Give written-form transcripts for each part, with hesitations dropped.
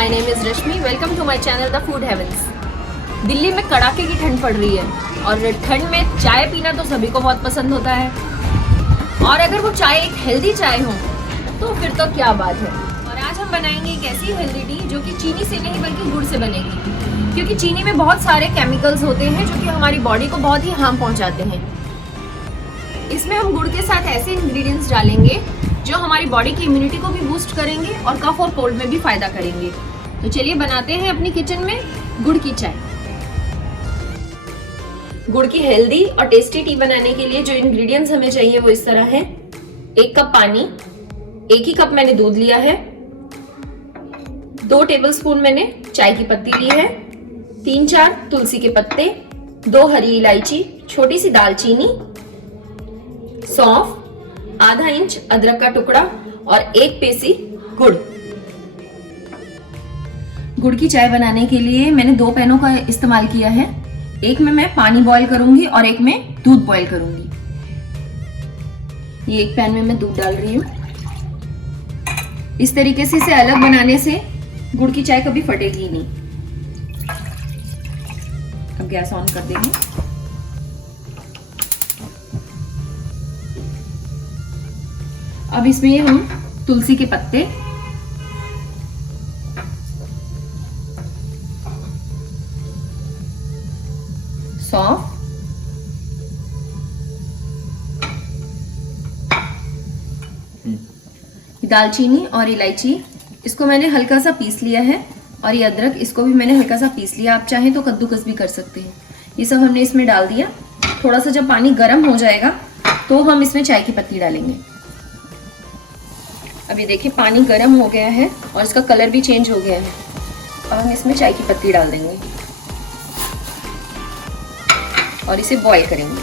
My name is Rashmi. Welcome to my channel the food heavens. Delhi में कड़ाके की ठंड पड़ रही है और ठंड में चाय पीना तो सभी को बहुत पसंद होता है, और अगर वो चाय एक हेल्दी चाय हो तो फिर तो क्या बात है। और आज हम बनाएंगे एक ऐसी हेल्दी टी जो कि चीनी से नहीं बल्कि गुड़ से बनेगी, क्योंकि चीनी में बहुत सारे केमिकल्स होते हैं जो कि हमारी बॉडी को बहुत ही हार्म पहुंचाते हैं। इसमें हम गुड़ के साथ ऐसे इंग्रेडिएंट्स डालेंगे जो हमारी बॉडी की इम्यूनिटी को भी बूस्ट करेंगे और कफ और कोल्ड में भी फायदा करेंगे। तो चलिए बनाते हैं अपनी किचन में गुड़ की चाय। गुड़ की हेल्दी और टेस्टी टी बनाने के लिए जो इंग्रेडिएंट्स हमें चाहिए वो इस तरह है। 1 कप पानी, 1 ही कप मैंने दूध लिया है, 2 टेबलस्पून मैंने चाय की पत्ती ली है, 3-4 तुलसी के पत्ते, 2 हरी इलायची, छोटी सी दालचीनी, सौंफ, आधा इंच अदरक का टुकड़ा और 1 पेसी गुड़। गुड़ की चाय बनाने के लिए मैंने 2 पैनों का इस्तेमाल किया है। एक में मैं पानी बॉईल करूंगी और एक में दूध बॉईल करूंगी। ये एक पैन में मैं दूध डाल रही हूं। इस तरीके से इसे अलग बनाने से गुड़ की चाय कभी फटेगी नहीं। अब गैस ऑन कर देंगे। अब इसमें हम तुलसी के पत्ते, सौंफ, दालचीनी और इलायची, इसको मैंने हल्का सा पीस लिया है, और ये अदरक, इसको भी मैंने हल्का सा पीस लिया। आप चाहें तो कद्दूकस भी कर सकते हैं। ये सब हमने इसमें डाल दिया। थोड़ा सा जब पानी गर्म हो जाएगा तो हम इसमें चाय की पत्ती डालेंगे। अभी देखिए पानी गर्म हो गया है और इसका कलर भी चेंज हो गया है। अब हम इसमें चाय की पत्ती डाल देंगे और इसे बॉईल करेंगे।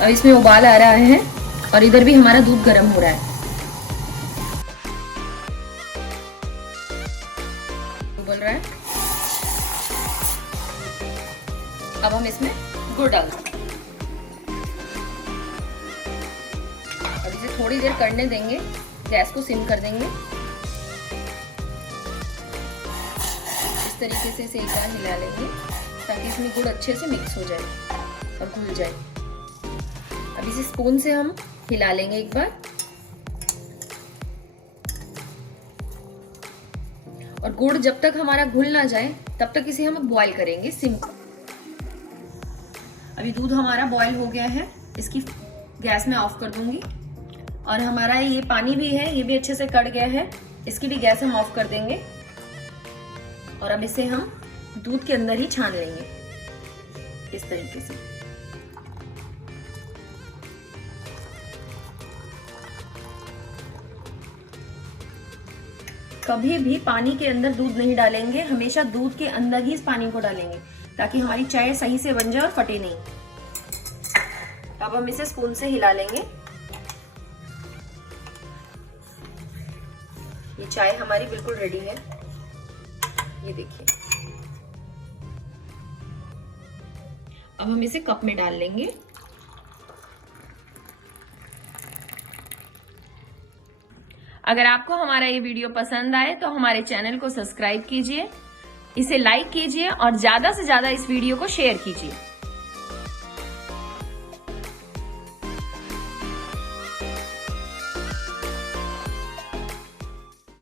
अब इसमें उबाल आ रहा है और इधर भी हमारा दूध गर्म हो रहा है। उबल रहा है। अब हम इसमें गुड़ डाल देंगे। अब इसे थोड़ी देर करने देंगे, गैस को सिम कर देंगे। इस तरीके से इसे एक बार हिला लेंगे ताकि इसमें गुड़ अच्छे से मिक्स हो जाए और घुल जाए। अब इसे स्पून से हम हिला लेंगे एक बार, और गुड़ जब तक हमारा घुल ना जाए तब तक इसे हम बॉईल करेंगे सिम पर। अभी दूध हमारा बॉईल हो गया है, इसकी गैस में ऑफ कर दूंगी। और हमारा ये पानी भी है, ये भी अच्छे से कट गया है, इसकी भी गैस हम ऑफ कर देंगे। और अब इसे हम दूध के अंदर ही छान लेंगे इस तरीके से। कभी भी पानी के अंदर दूध नहीं डालेंगे, हमेशा दूध के अंदर ही इस पानी को डालेंगे ताकि हमारी चाय सही से बन जाए और फटे नहीं। अब हम इसे स्पून से हिला लेंगे। ये चाय हमारी बिल्कुल रेडी है, ये देखिए। अब हम इसे कप में डाल लेंगे। अगर आपको हमारा ये वीडियो पसंद आए तो हमारे चैनल को सब्सक्राइब कीजिए, इसे लाइक कीजिए और ज्यादा से ज्यादा इस वीडियो को शेयर कीजिए।